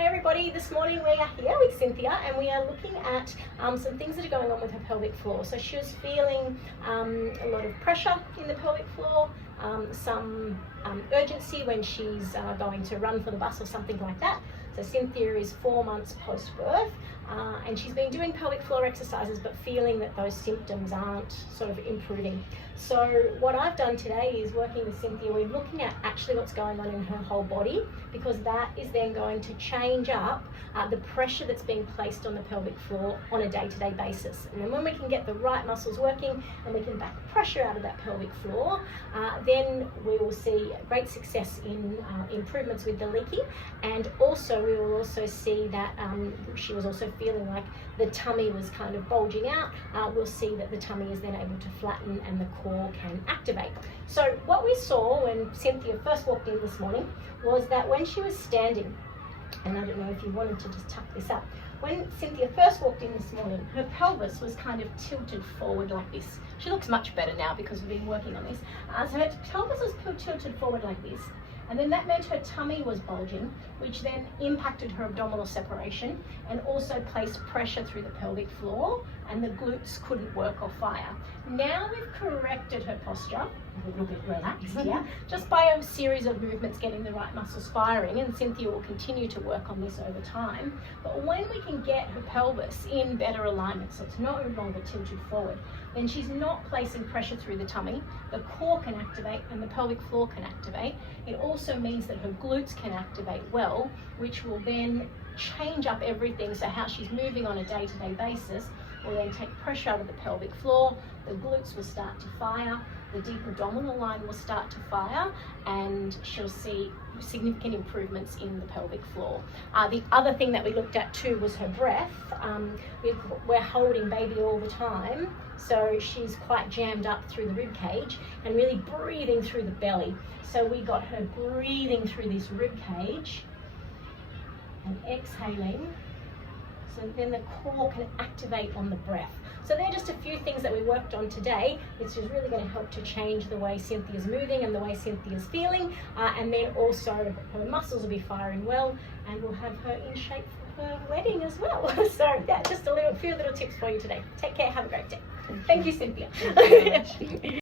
Hi everybody, this morning we are here with Cynthia and we are looking at some things that are going on with her pelvic floor. So she was feeling a lot of pressure in the pelvic floor, some urgency when she's going to run for the bus or something like that. So Cynthia is 4 months post-birth and she's been doing pelvic floor exercises but feeling that those symptoms aren't sort of improving. So what I've done today is working with Cynthia, we're looking at actually what's going on in her whole body, because that is then going to change up the pressure that's being placed on the pelvic floor on a day-to-day basis. And then when we can get the right muscles working and we can back pressure out of that pelvic floor, then we will see great success in improvements with the leaking, and also we will also see that she was also feeling like the tummy was kind of bulging out. We'll see that the tummy is then able to flatten and the core can activate. So what we saw when Cynthia first walked in this morning was that when she was standing, and I don't know if you wanted to just tuck this up, when Cynthia first walked in this morning, her pelvis was kind of tilted forward like this. She looks much better now because we've been working on this. So her pelvis was tilted forward like this, and then that meant her tummy was bulging, which then impacted her abdominal separation and also placed pressure through the pelvic floor, and the glutes couldn't work or fire. Now we've corrected her posture, a little bit relaxed, yeah, just by a series of movements getting the right muscles firing, and Cynthia will continue to work on this over time. But when we can get her pelvis in better alignment, so it's no longer tilted forward, then she's not placing pressure through the tummy, the core can activate and the pelvic floor can activate. It also means that her glutes can activate well, which will then change up everything. So how she's moving on a day-to-day basis will then take pressure out of the pelvic floor, the glutes will start to fire, the deep abdominal line will start to fire, and she'll see significant improvements in the pelvic floor. The other thing that we looked at too was her breath. We're holding baby all the time, so she's quite jammed up through the rib cage and really breathing through the belly. So we got her breathing through this rib cage and exhaling, so then the core can activate on the breath. So they're just a few things that we worked on today. It's just really going to help to change the way Cynthia's moving and the way Cynthia's feeling, and then also her muscles will be firing well, and we'll have her in shape for her wedding as well. So yeah, just few little tips for you today. Take care, have a great day. Thank you, Cynthia.